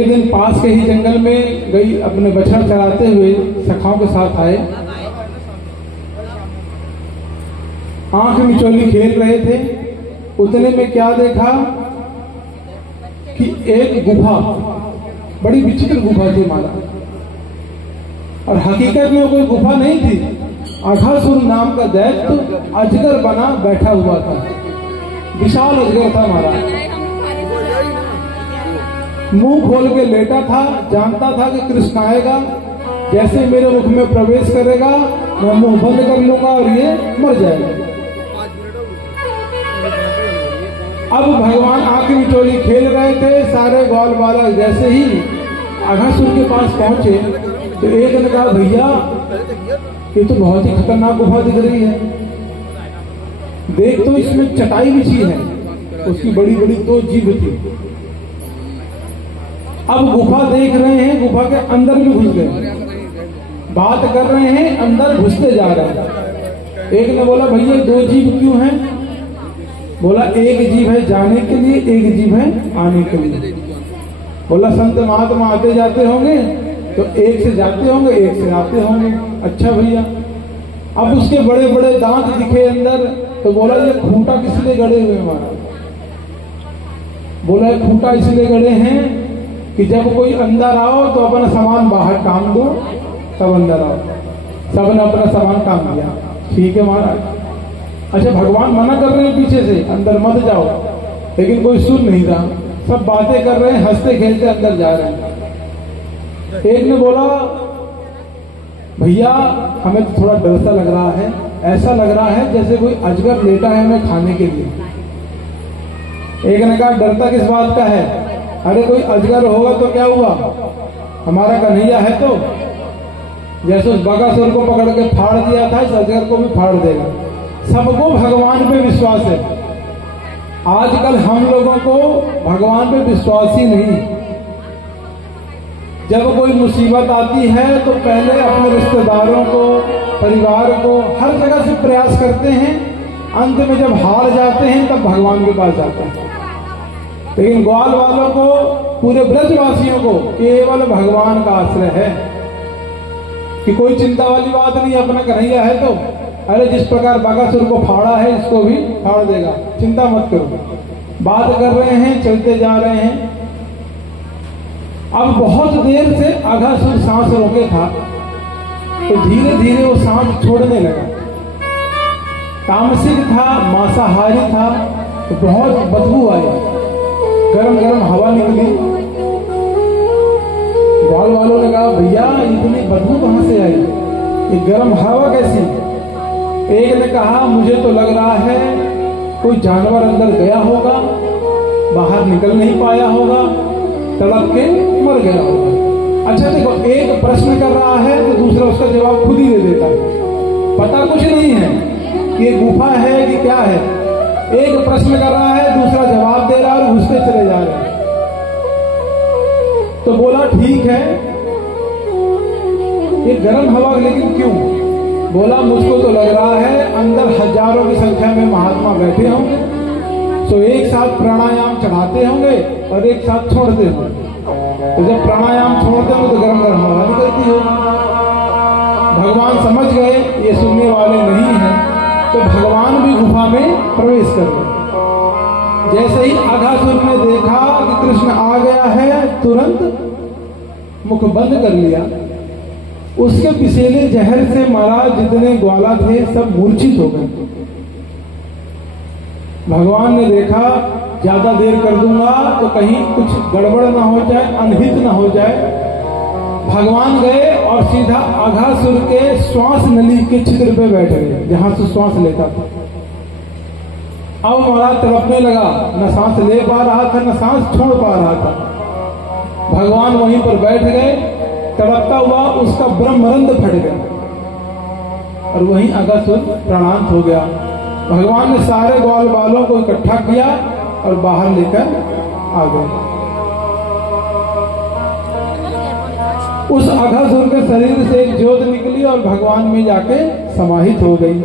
एक दिन पास के ही जंगल में गई अपने बछड़ा चराते हुए सखाओं के साथ आए। आंख मिचौली खेल रहे थे। उतने में क्या देखा कि एक गुफा, बड़ी विचित्र गुफा थी माला, और हकीकत में कोई गुफा नहीं थी। अघासुर नाम का दैत्य अजगर बना बैठा हुआ था। विशाल अजगर था महाराज। मुंह खोल के लेटा था। जानता था कि कृष्ण आएगा, जैसे मेरे मुख में प्रवेश करेगा मैं मुंह बंद कर लूंगा और ये मर जाएगा। अब भगवान आंख मिचौली खेल रहे थे। सारे ग्वाल बालक जैसे ही अघासुर के पास पहुंचे तो एक ने कहा, भैया ये तो बहुत ही खतरनाक गुफा दिख रही है। देख तो इसमें चटाई बिछी है, उसकी बड़ी बड़ी दो जीभ थी। अब गुफा देख रहे हैं, गुफा के अंदर भी घुस गए। बात कर रहे हैं, अंदर घुसते जा रहे हैं। एक ने बोला, भैया दो जीभ क्यों हैं? बोला, एक जीभ है जाने के लिए, एक जीभ है आने के लिए। बोला, संत महात्मा आते जाते होंगे तो एक से जाते होंगे, एक से आते होंगे। अच्छा भैया। अब उसके बड़े बड़े दांत दिखे अंदर, तो बोला, ये खूंटा किसलिए गड़े हुए हमारा? बोला, खूंटा इसलिए गड़े हैं कि जब कोई अंदर आओ तो अपना सामान बाहर टांग दो, तब अंदर आओ। सबने अपना सामान टांग दिया। ठीक है महाराज। अच्छा, भगवान मना कर रहे हैं पीछे से, अंदर मत जाओ, लेकिन कोई सुन नहीं रहा। सब बातें कर रहे हैं, हंसते खेलते अंदर जा रहे हैं। एक ने बोला, भैया हमें तो थोड़ा डर सा लग रहा है, ऐसा लग रहा है जैसे कोई अजगर लेटा है हमें खाने के लिए। एक ने कहा, डरता किस बात का है? अरे कोई अजगर होगा तो क्या हुआ, हमारा कन्हैया है तो। जैसे उस बकासुर को पकड़ के फाड़ दिया था, इस अजगर को भी फाड़ देगा। सबको भगवान पे विश्वास है। आजकल हम लोगों को भगवान पे विश्वास ही नहीं। जब कोई मुसीबत आती है तो पहले अपने रिश्तेदारों को, परिवार को, हर जगह से प्रयास करते हैं। अंत में जब हार जाते हैं तब भगवान के पास जाते हैं। लेकिन ग्वाल वालों को, पूरे ब्रजवासियों को केवल भगवान का आश्रय है कि कोई चिंता वाली बात नहीं, अपना कन्हैया है तो। अरे जिस प्रकार बकासुर को फाड़ा है, इसको भी फाड़ देगा, चिंता मत करो। बात कर रहे हैं, चलते जा रहे हैं। अब बहुत देर से अघासुर सांस रोके था, तो धीरे धीरे वो सांस छोड़ने लगा। तामसिक था, मांसाहारी था, तो बहुत बदबू आई, गरम गरम हवा निकली। ग्वाल वालों ने कहा, भैया इतनी बदबू कहां से आई, ये गरम हवा कैसी? एक ने कहा, मुझे तो लग रहा है कोई जानवर अंदर गया होगा, बाहर निकल नहीं पाया होगा, तड़प के मर गया होगा। अच्छा देखो, एक प्रश्न कर रहा है तो दूसरा उसका जवाब खुद ही दे देता है। पता कुछ नहीं है कि ये गुफा है कि क्या है। एक प्रश्न कर रहा है, दूसरा जवाब दे रहा है और घुसते चले जा रहे हैं। तो बोला, ठीक है ये गर्म हवा, लेकिन क्यों? बोला, मुझको तो लग रहा है अंदर हजारों की संख्या में महात्मा बैठे होंगे, तो एक साथ प्राणायाम चढ़ाते होंगे और एक साथ छोड़ते होंगे। तो जब प्राणायाम छोड़ते होंगे तो गर्म गर्म हवा निकलती होगी। भगवान समझ गए ये सुनने वाले नहीं हैं, तो भगवान भी गुफा में प्रवेश कर गए। जैसे ही अघासुर ने देखा कि कृष्ण आ गया है, तुरंत मुख बंद कर लिया। उसके पिसेले जहर से महाराज जितने ग्वाला थे सब मूर्छित हो गए। भगवान ने देखा, ज्यादा देर कर दूंगा तो कहीं कुछ गड़बड़ ना हो जाए, अनहित ना हो जाए। भगवान गए और सीधा अघासुर के श्वास नली के छिद्र पे बैठ गए, जहां से श्वास लेता था। अब महाराज तड़पने लगा, न सांस ले पा रहा था, न सांस छोड़ पा रहा था। भगवान वहीं पर बैठ गए। तड़पता हुआ उसका ब्रह्मरंध्र फट गया और वहीं अघासुर प्राणांत हो गया। भगवान ने सारे ग्वाल बालों को इकट्ठा किया और बाहर लेकर आ गए। उस अघासुर के शरीर से एक ज्योत निकली और भगवान में जाके समाहित हो गई।